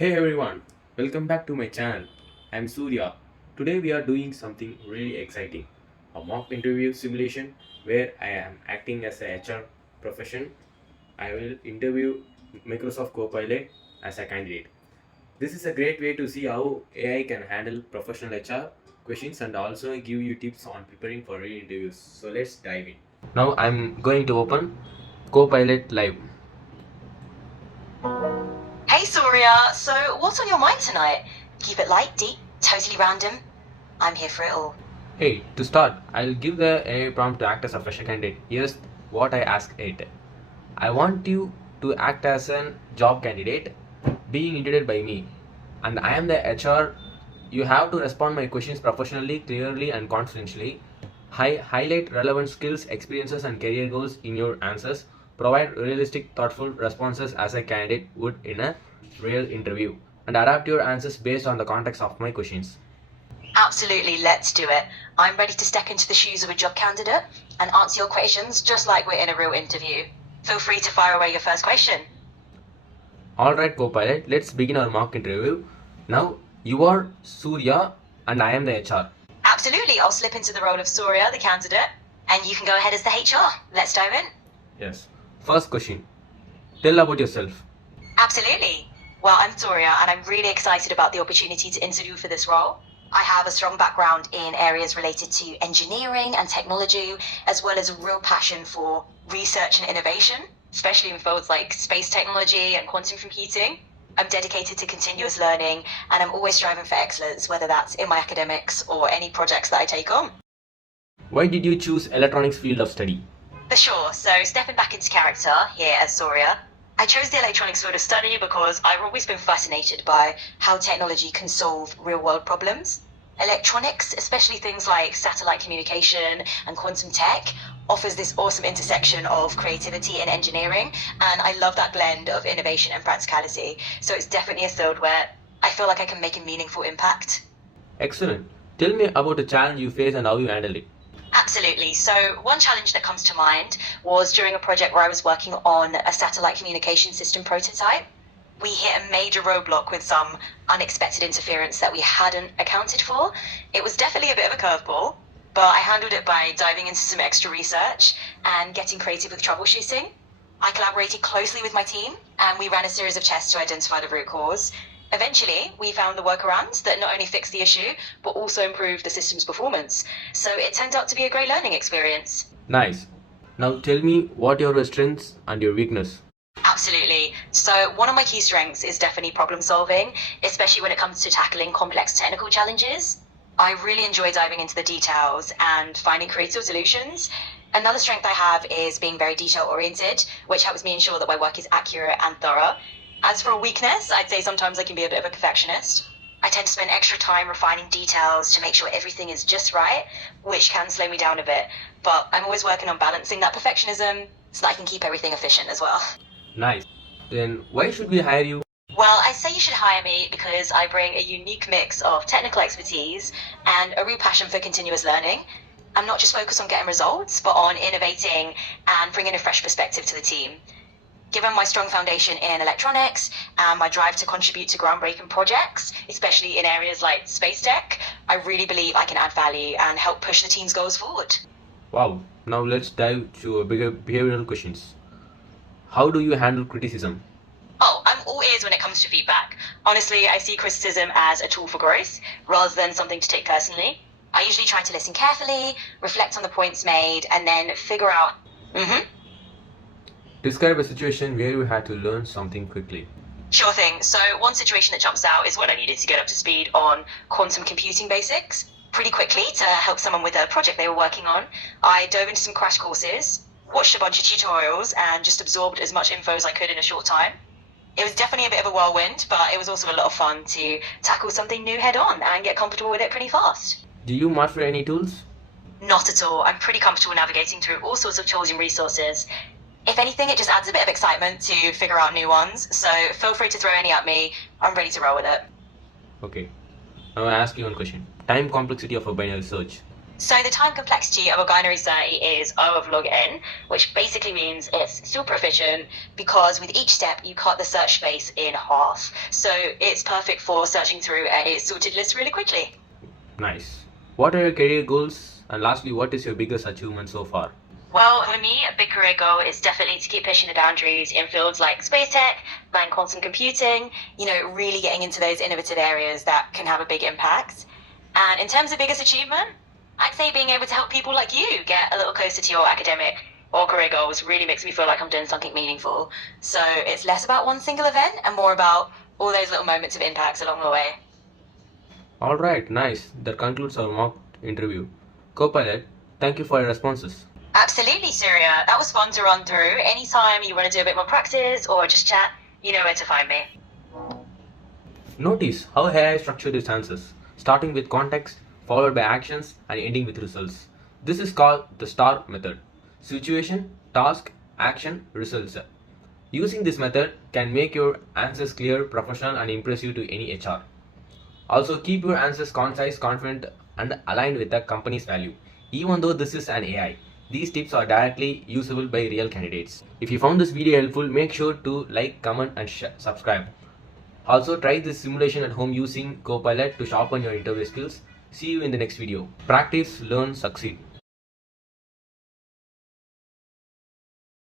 Hey everyone, welcome back to my channel. I'm Surya. Today we are doing something really exciting, a mock interview simulation where I am acting as a HR profession. I will interview Microsoft Copilot as a candidate. This is a great way to see how AI can handle professional HR questions and also give you tips on preparing for real interviews. So let's dive in. Now I'm going to open Copilot Live. Hey Surya, so what's on your mind tonight? Keep it light, deep, totally random. I'm here for it all. Hey, to start, I'll give the AI prompt to act as a fresher candidate. Here's what I ask it. I want you to act as a job candidate being interviewed by me. And I am the HR. You have to respond my questions professionally, clearly, and confidentially. Highlight relevant skills, experiences, and career goals in your answers. Provide realistic, thoughtful responses as a candidate would in a real interview. And adapt your answers based on the context of my questions. Absolutely, let's do it. I'm ready to step into the shoes of a job candidate and answer your questions just like we're in a real interview. Feel free to fire away your first question. Alright, Copilot, let's begin our mock interview. Now, you are Surya and I am the HR. Absolutely, I'll slip into the role of Surya, the candidate, and you can go ahead as the HR. Let's dive in. Yes. First question. Tell about yourself. Absolutely. Well, I'm Surya, and I'm really excited about the opportunity to interview for this role. I have a strong background in areas related to engineering and technology, as well as a real passion for research and innovation, especially in fields like space technology and quantum computing. I'm dedicated to continuous learning, and I'm always striving for excellence, whether that's in my academics or any projects that I take on. Why did you choose electronics field of study? For sure. So stepping back into character here as Surya, I chose the electronics field of study because I've always been fascinated by how technology can solve real-world problems. Electronics, especially things like satellite communication and quantum tech, offers this awesome intersection of creativity and engineering, and I love that blend of innovation and practicality. So it's definitely a field where I feel like I can make a meaningful impact. Excellent. Tell me about a challenge you faced and how you handled it. Absolutely. So one challenge that comes to mind was during a project where I was working on a satellite communication system prototype. We hit a major roadblock with some unexpected interference that we hadn't accounted for. It was definitely a bit of a curveball, but I handled it by diving into some extra research and getting creative with troubleshooting. I collaborated closely with my team and we ran a series of tests to identify the root cause. Eventually, we found the workaround that not only fixed the issue, but also improved the system's performance. So it turned out to be a great learning experience. Nice. Now tell me what are your strengths and your weakness. Absolutely. So one of my key strengths is definitely problem solving, especially when it comes to tackling complex technical challenges. I really enjoy diving into the details and finding creative solutions. Another strength I have is being very detail oriented, which helps me ensure that my work is accurate and thorough. As for a weakness, I'd say sometimes I can be a bit of a perfectionist. I tend to spend extra time refining details to make sure everything is just right, which can slow me down a bit. But I'm always working on balancing that perfectionism so that I can keep everything efficient as well. Nice. Then why should we hire you? Well, I say you should hire me because I bring a unique mix of technical expertise and a real passion for continuous learning. I'm not just focused on getting results, but on innovating and bringing a fresh perspective to the team. Given my strong foundation in electronics and my drive to contribute to groundbreaking projects, especially in areas like space tech, I really believe I can add value and help push the team's goals forward. Wow. Now let's dive to bigger behavioral questions. How do you handle criticism? Oh, I'm all ears when it comes to feedback. Honestly, I see criticism as a tool for growth rather than something to take personally. I usually try to listen carefully, reflect on the points made, and then figure out, Describe a situation where you had to learn something quickly. Sure thing. So one situation that jumps out is when I needed to get up to speed on quantum computing basics. Pretty quickly to help someone with a project they were working on, I dove into some crash courses, watched a bunch of tutorials, and just absorbed as much info as I could in a short time. It was definitely a bit of a whirlwind, but it was also a lot of fun to tackle something new head on and get comfortable with it pretty fast. Do you master any tools? Not at all. I'm pretty comfortable navigating through all sorts of tools and resources. If anything, it just adds a bit of excitement to figure out new ones, so feel free to throw any at me. I'm ready to roll with it. Okay. Now I ask you one question. Time complexity of a binary search. So the time complexity of a binary search is O of log n, which basically means it's super efficient because with each step you cut the search space in half. So it's perfect for searching through a sorted list really quickly. Nice. What are your career goals? And lastly, what is your biggest achievement so far? Well, for me, a big career goal is definitely to keep pushing the boundaries in fields like space tech and quantum computing, really getting into those innovative areas that can have a big impact. And in terms of biggest achievement, I'd say being able to help people like you get a little closer to your academic or career goals really makes me feel like I'm doing something meaningful. So it's less about one single event and more about all those little moments of impacts along the way. Alright, nice. That concludes our mock interview. Copilot, thank you for your responses. Absolutely, Surya. That was fun to run through. Anytime you want to do a bit more practice or just chat, you know where to find me. Notice how AI structured its answers, starting with context, followed by actions, and ending with results. This is called the STAR method. Situation, task, action, results. Using this method can make your answers clear, professional, and impressive to any HR. Also, keep your answers concise, confident, and aligned with the company's value. Even though this is an AI, these tips are directly usable by real candidates. If you found this video helpful, make sure to like, comment, and subscribe. Also, try this simulation at home using Copilot to sharpen your interview skills. See you in the next video. Practice, learn, succeed.